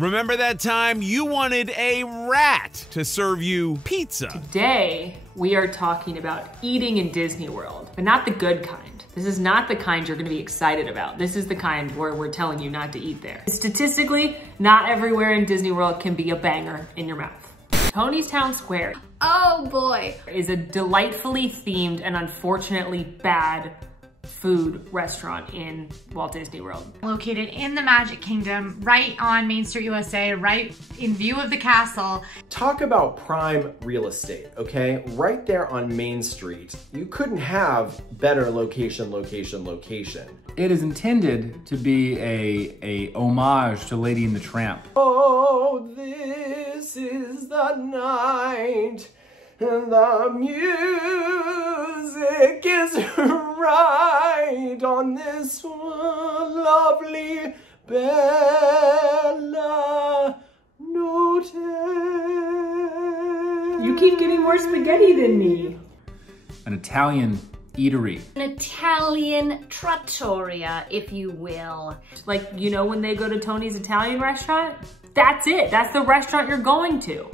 Remember that time you wanted a rat to serve you pizza? Today, we are talking about eating in Disney World, but not the good kind. This is not the kind you're gonna be excited about. This is the kind where we're telling you not to eat there. Statistically, not everywhere in Disney World can be a banger in your mouth. Tony's Town Square, oh boy, is a delightfully themed and unfortunately bad food restaurant in Walt Disney World. Located in the Magic Kingdom, right on Main Street, USA, right in view of the castle. Talk about prime real estate, okay? Right there on Main Street. You couldn't have better location. It is intended to be a homage to Lady and the Tramp. Oh, this is the night, and the music is right on this lovely Bella Notte. You keep getting more spaghetti than me. An Italian eatery. An Italian trattoria, if you will. Like, you know when they go to Tony's Italian restaurant? That's it, that's the restaurant you're going to.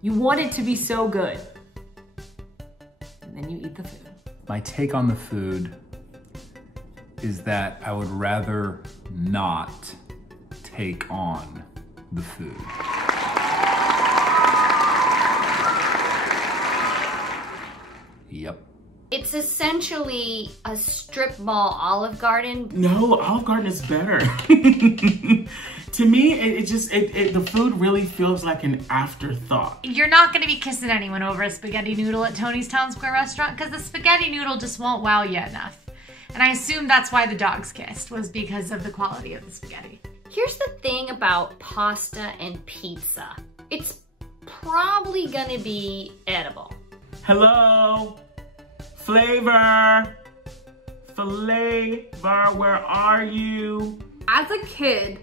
You want it to be so good. And then you eat the food. My take on the food is that I would rather not take on the food. Yep. It's essentially a strip mall Olive Garden. No, Olive Garden is better. To me, the food really feels like an afterthought. You're not gonna be kissing anyone over a spaghetti noodle at Tony's Town Square restaurant because the spaghetti noodle just won't wow you enough. And I assume that's why the dogs kissed, was because of the quality of the spaghetti. Here's the thing about pasta and pizza. It's probably gonna be edible. Hello? Flavor, where are you? As a kid,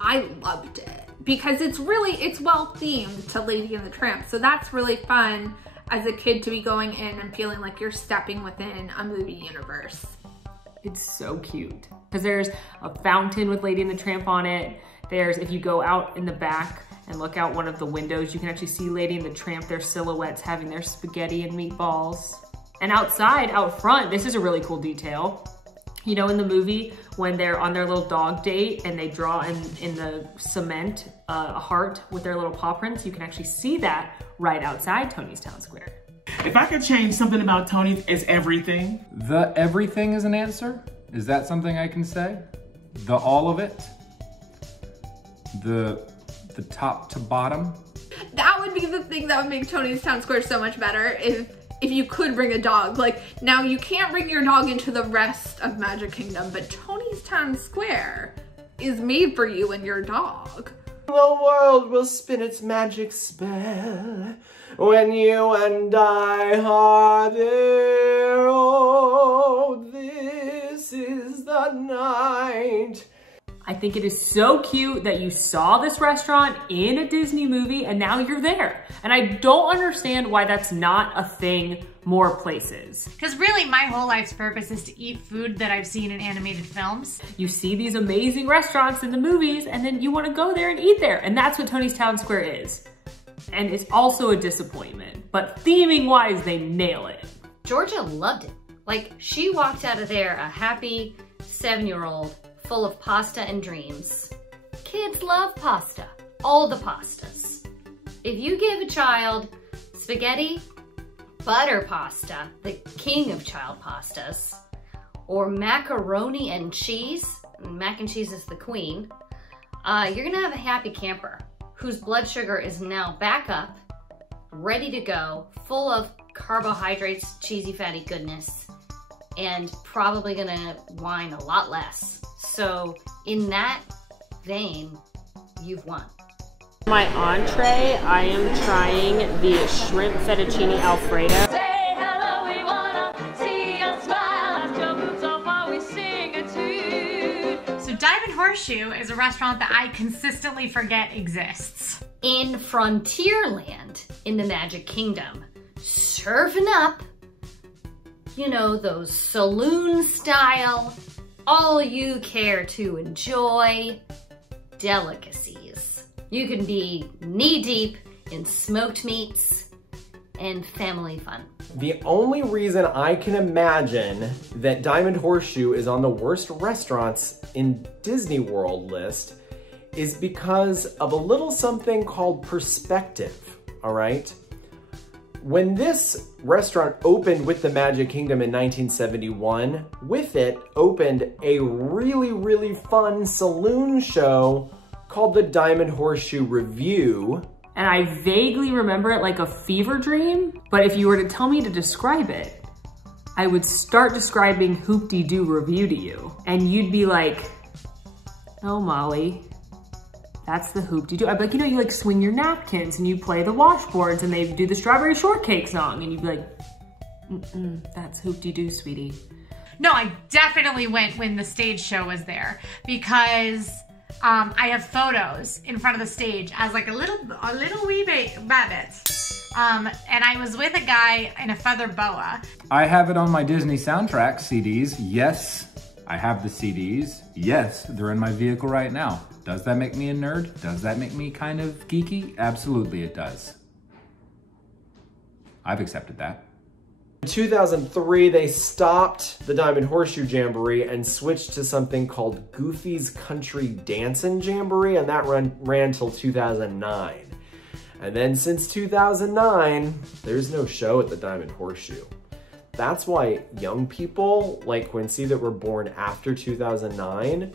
I loved it because it's well themed to Lady and the Tramp. So that's really fun as a kid to be going in and feeling like you're stepping within a movie universe. It's so cute. Because there's a fountain with Lady and the Tramp on it. There's, if you go out in the back and look out one of the windows, you can actually see Lady and the Tramp, their silhouettes having their spaghetti and meatballs. And outside, out front, this is a really cool detail. You know, in the movie, when they're on their little dog date and they draw in the cement a heart with their little paw prints, you can actually see that right outside Tony's Town Square. If I could change something about Tony's, it's everything. The everything is an answer? Is that something I can say? The all of it? The top to bottom? That would be the thing that would make Tony's Town Square so much better if you could bring a dog. Like, now you can't bring your dog into the rest of Magic Kingdom, but Tony's Town Square is made for you and your dog. The world will spin its magic spell when you and I are there. Oh, this is the night. I think it is so cute that you saw this restaurant in a Disney movie and now you're there. And I don't understand why that's not a thing more places. Because really my whole life's purpose is to eat food that I've seen in animated films. You see these amazing restaurants in the movies and then you want to go there and eat there. And that's what Tony's Town Square is. And it's also a disappointment, but theming wise, they nail it. Georgia loved it. Like, she walked out of there a happy 7-year-old full of pasta and dreams. Kids love pasta, all the pastas. If you give a child spaghetti, butter pasta, the king of child pastas, or macaroni and cheese, mac and cheese is the queen, you're gonna have a happy camper whose blood sugar is now back up, ready to go, full of carbohydrates, cheesy, fatty goodness, and probably gonna whine a lot less. So in that vein, you've won. My entree, I am trying the shrimp fettuccine Alfredo. Say hello, we wanna see you smile. Ask your boots off while we sing a tune. So Diamond Horseshoe is a restaurant that I consistently forget exists. In Frontierland, in the Magic Kingdom, serving up, you know, those saloon style, all you care to enjoy delicacies. You can be knee-deep in smoked meats and family fun. The only reason I can imagine that Diamond Horseshoe is on the worst restaurants in Disney World list is because of a little something called perspective, all right? When this restaurant opened with the Magic Kingdom in 1971, with it opened a really, really fun saloon show called the Diamond Horseshoe Revue. And I vaguely remember it like a fever dream, but if you were to tell me to describe it, I would start describing Hoop-Dee-Doo Revue to you, and you'd be like, oh, Molly, that's the Hoop-Dee-Doo. I'd be like, you know, you like swing your napkins and you play the washboards and they do the strawberry shortcake song, and you'd be like, that's Hoop-Dee-Doo, sweetie. No, I definitely went when the stage show was there because I have photos in front of the stage as like a little wee babbit. And I was with a guy in a feather boa. I have it on my Disney soundtrack CDs. Yes, I have the CDs. Yes, they're in my vehicle right now. Does that make me a nerd? Does that make me kind of geeky? Absolutely it does. I've accepted that. In 2003, they stopped the Diamond Horseshoe Jamboree and switched to something called Goofy's Country Dancin' Jamboree, and that ran till 2009. And then since 2009, there's no show at the Diamond Horseshoe. That's why young people, like Quincy, that were born after 2009,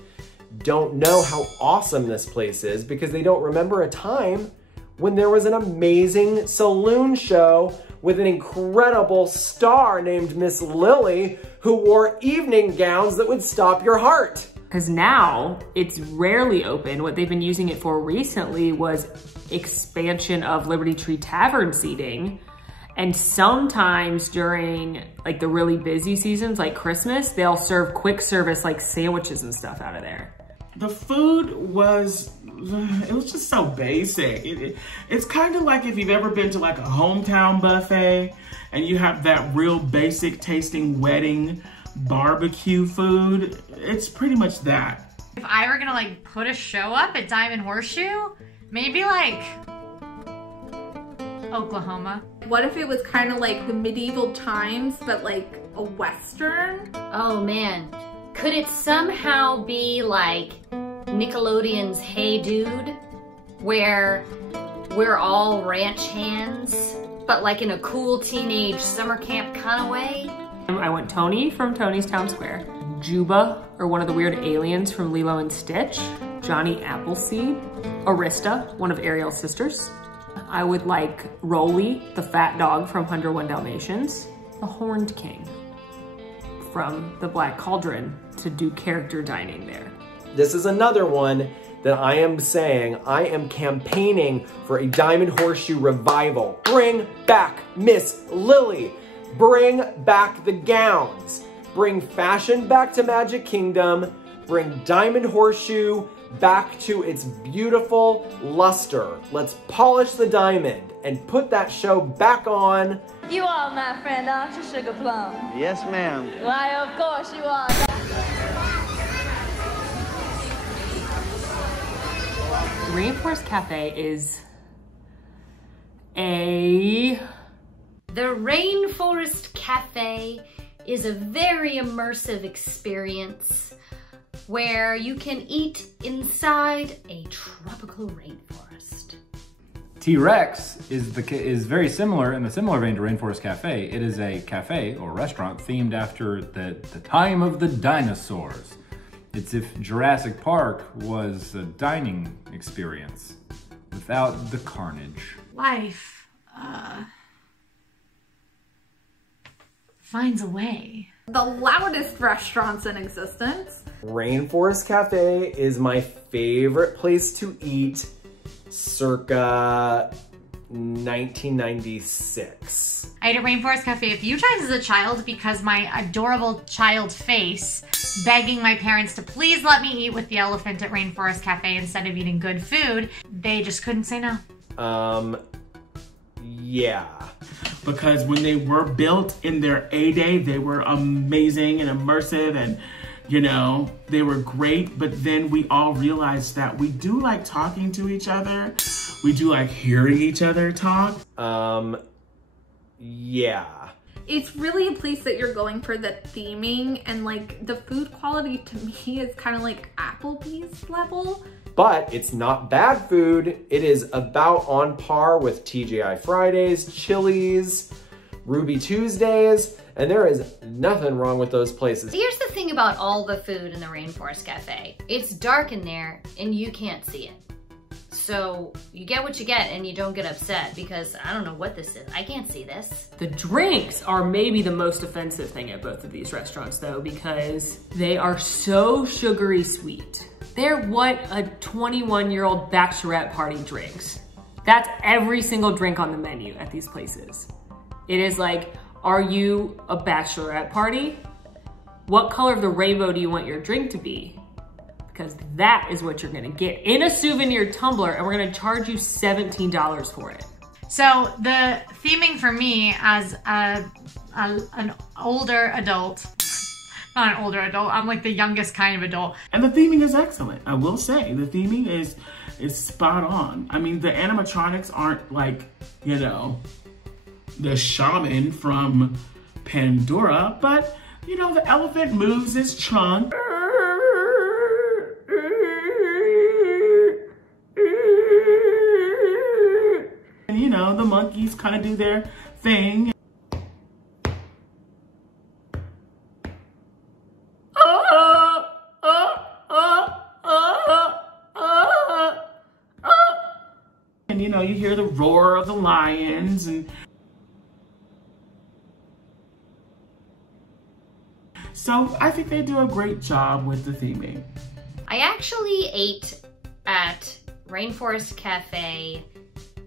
don't know how awesome this place is because they don't remember a time when there was an amazing saloon show with an incredible star named Miss Lily who wore evening gowns that would stop your heart. Because now it's rarely open. What they've been using it for recently was expansion of Liberty Tree Tavern seating. And sometimes during like the really busy seasons like Christmas, they'll serve quick service like sandwiches and stuff out of there. The food was, it was just so basic. It's kind of like if you've ever been to like a hometown buffet and you have that real basic tasting wedding barbecue food. It's pretty much that. If I were gonna like put a show up at Diamond Horseshoe, maybe like Oklahoma. What if it was kind of like the medieval times, but like a Western? Oh man, could it somehow be like Nickelodeon's Hey Dude, where we're all ranch hands, but like in a cool teenage summer camp kind of way? I went Tony from Tony's Town Square, Juba, or one of the weird aliens from Lilo and Stitch, Johnny Appleseed, Arista, one of Ariel's sisters. I would like Rolly, the fat dog from 101 Dalmatians, the Horned King from the Black Cauldron to do character dining there. This is another one that I am saying I am campaigning for a Diamond Horseshoe revival. Bring back Miss Lily. Bring back the gowns. Bring fashion back to Magic Kingdom. Bring Diamond Horseshoe back to its beautiful luster. Let's polish the diamond and put that show back on. You are my friend, aren't you, Sugar Plum? Yes, ma'am. Why, of course you are. Rainforest Cafe is a... The Rainforest Cafe is a very immersive experience where you can eat inside a tropical rainforest. T-Rex is very similar, in a similar vein to Rainforest Cafe. It is a cafe or restaurant themed after the time of the dinosaurs. It's if Jurassic Park was a dining experience without the carnage. Life finds a way. The loudest restaurants in existence. Rainforest Cafe is my favorite place to eat circa 1996. I ate at Rainforest Cafe a few times as a child because my adorable child face begging my parents to please let me eat with the elephant at Rainforest Cafe instead of eating good food. They just couldn't say no. Yeah. Because when they were built in their A-Day, they were amazing and immersive and You know, they were great, but then we all realized that we do like talking to each other. We do like hearing each other talk. Yeah. It's really a place that you're going for the theming, and like the food quality to me is kind of like Applebee's level. But it's not bad food. It is about on par with TGI Fridays, Chili's, Ruby Tuesdays, and there is nothing wrong with those places. Here's the thing about all the food in the Rainforest Cafe. It's dark in there and you can't see it. So you get what you get and you don't get upset because I don't know what this is. I can't see this. The drinks are maybe the most offensive thing at both of these restaurants though, because they are so sugary sweet. They're what a 21-year-old bachelorette party drinks. That's every single drink on the menu at these places. It is like, are you a bachelorette party? What color of the rainbow do you want your drink to be? Because that is what you're gonna get in a souvenir tumbler, and we're gonna charge you $17 for it. So the theming for me as an older adult, not an older adult, I'm like the youngest kind of adult. And the theming is excellent, I will say. The theming is spot on. I mean, the animatronics aren't like, you know, the shaman from Pandora, but you know, the elephant moves his trunk. And you know, the monkeys kind of do their thing. And you know, you hear the roar of the lions and so I think they do a great job with the theming. I actually ate at Rainforest Cafe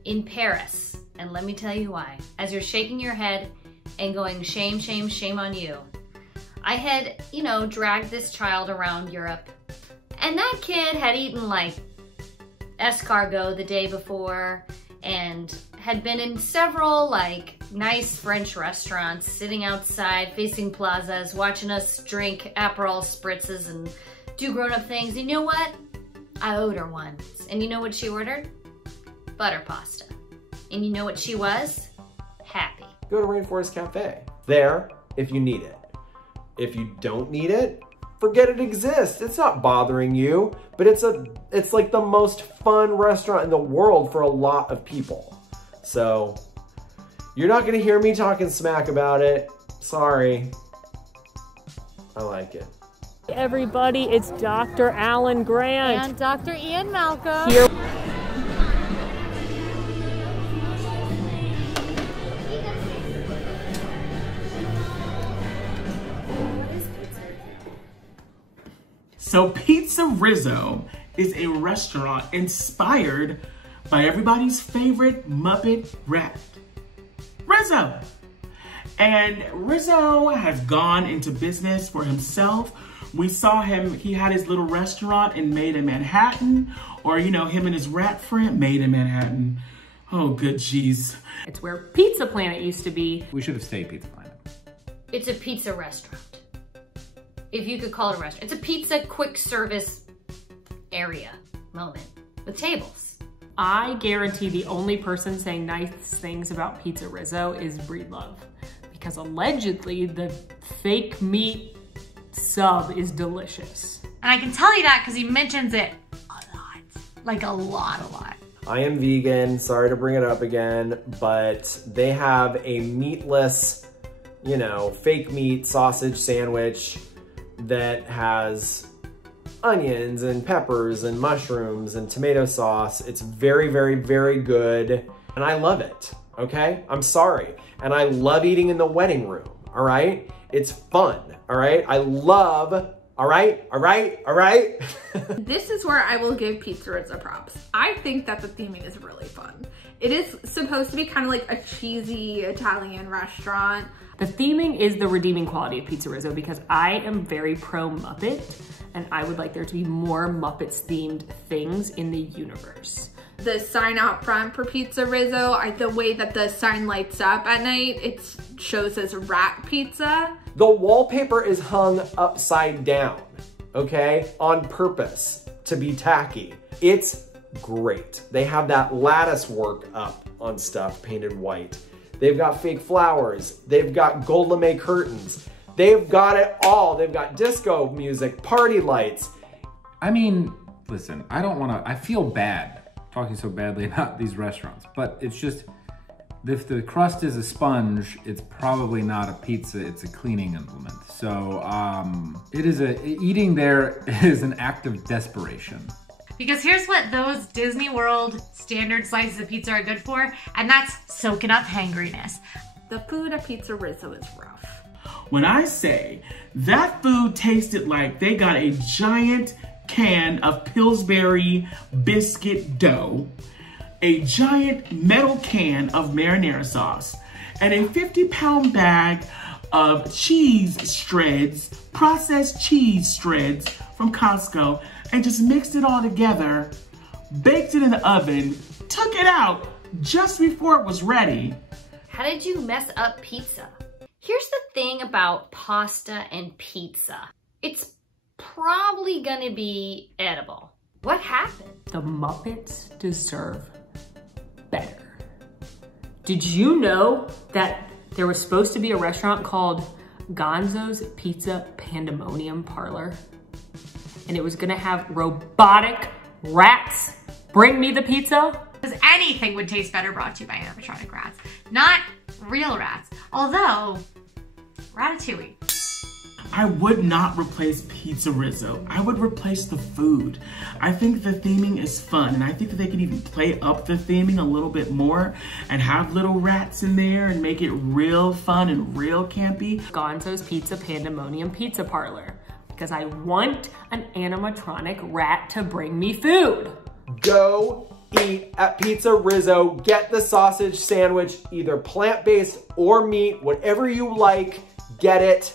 in Paris, and let me tell you why. As you're shaking your head and going, shame, shame, shame on you. I had, you know, dragged this child around Europe, and that kid had eaten like escargot the day before and had been in several like nice French restaurants, sitting outside facing plazas, watching us drink Aperol spritzes and do grown-up things. And you know what? I owed her one. And you know what she ordered? Butter pasta. And you know what she was? Happy. Go to Rainforest Cafe. There, if you need it. If you don't need it, forget it exists. It's not bothering you, but it's like the most fun restaurant in the world for a lot of people. So you're not gonna hear me talking smack about it. Sorry. I like it. Everybody, it's Dr. Alan Grant. And Dr. Ian Malcolm. Here. So Pizza Rizzo is a restaurant inspired by everybody's favorite Muppet rat, Rizzo. And Rizzo has gone into business for himself. We saw him, he had his little restaurant in Made in Manhattan, or you know, him and his rat friend, Made in Manhattan. Oh, good jeez. It's where Pizza Planet used to be. We should have stayed Pizza Planet. It's a pizza restaurant. If you could call it a restaurant. It's a pizza quick service area moment with tables. I guarantee the only person saying nice things about Pizza Rizzo is Breedlove, because allegedly the fake meat sub is delicious. And I can tell you that because he mentions it a lot. Like a lot. I am vegan, sorry to bring it up again, but they have a meatless, you know, fake meat sausage sandwich that has onions and peppers and mushrooms and tomato sauce. It's very, very, very good. And I love it, okay? I'm sorry. And I love eating in the wedding room, all right? It's fun, all right? I love, all right? This is where I will give Pizza Rizzo props. I think that the theming is really fun. It is supposed to be kind of like a cheesy Italian restaurant. The theming is the redeeming quality of Pizza Rizzo, because I am very pro Muppet and I would like there to be more Muppets themed things in the universe. The sign out front for Pizza Rizzo, the way that the sign lights up at night, it shows as rat pizza. The wallpaper is hung upside down. okay, on purpose to be tacky. It's great. They have that lattice work up on stuff painted white. They've got fake flowers. They've got gold lame curtains. They've got it all. They've got disco music, party lights. I mean, listen, I feel bad talking so badly about these restaurants, but it's just, if the crust is a sponge, it's probably not a pizza, it's a cleaning implement. So eating there is an act of desperation. Because here's what those Disney World standard slices of pizza are good for, and that's soaking up hangriness. The food at Pizzerizzo is rough. When I say that food tasted like they got a giant can of Pillsbury biscuit dough, a giant metal can of marinara sauce, and a 50-pound bag of cheese shreds, processed cheese shreds from Costco, and just mixed it all together, baked it in the oven, took it out just before it was ready. How did you mess up pizza? Here's the thing about pasta and pizza. It's probably gonna be edible. What happened? The Muppets deserve better. Did you know that there was supposed to be a restaurant called Gonzo's Pizza Pandemonium Parlor? And it was gonna have robotic rats bring me the pizza? Because anything would taste better brought to you by animatronic rats, not real rats. Although, Ratatouille. I would not replace Pizzerizzo. I would replace the food. I think the theming is fun, and I think that they can even play up the theming a little bit more and have little rats in there and make it real fun and real campy. Gonzo's Pizza Pandemonium Pizza Parlor, because I want an animatronic rat to bring me food. Go eat at Pizzerizzo. Get the sausage sandwich, either plant-based or meat, whatever you like, get it.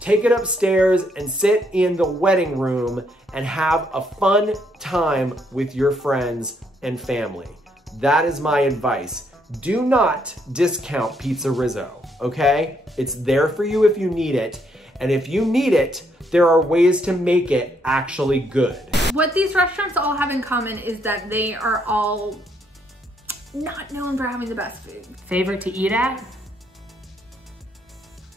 Take it upstairs and sit in the wedding room and have a fun time with your friends and family. That is my advice. Do not discount Pizzerizzo, okay? It's there for you if you need it. And if you need it, there are ways to make it actually good. What these restaurants all have in common is that they are all not known for having the best food. Favorite to eat at?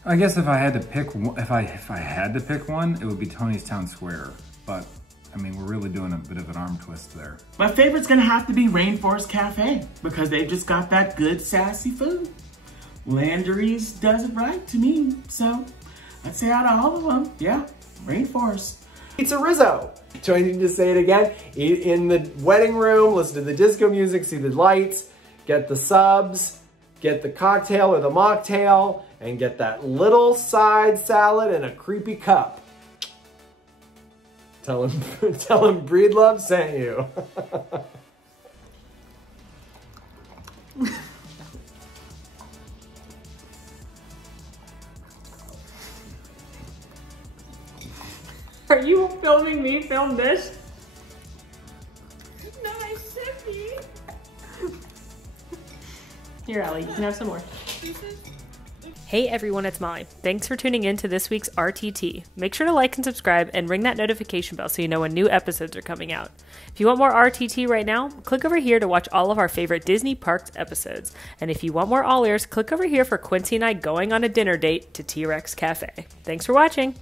I guess if I had to pick one, if I had to pick one, it would be Tony's Town Square. But I mean, we're really doing a bit of an arm twist there. My favorite's gonna have to be Rainforest Cafe because they've just got that good sassy food. Landry's does it right to me, so I'd say out of all of them, yeah, Rainforest. Pizzerizzo. Do I need to say it again? Eat in the wedding room, listen to the disco music, see the lights, get the subs, get the cocktail or the mocktail, and get that little side salad in a creepy cup. Tell him Breedlove sent you. Are you filming me film this? Nice, Sippy. Here, Allie, you can have some more. Hey everyone, it's Molly. Thanks for tuning in to this week's RTT. Make sure to like and subscribe and ring that notification bell so you know when new episodes are coming out. If you want more RTT right now, click over here to watch all of our favorite Disney Parks episodes. And if you want more all ears, click over here for Quincy and I going on a dinner date to T-Rex Cafe. Thanks for watching.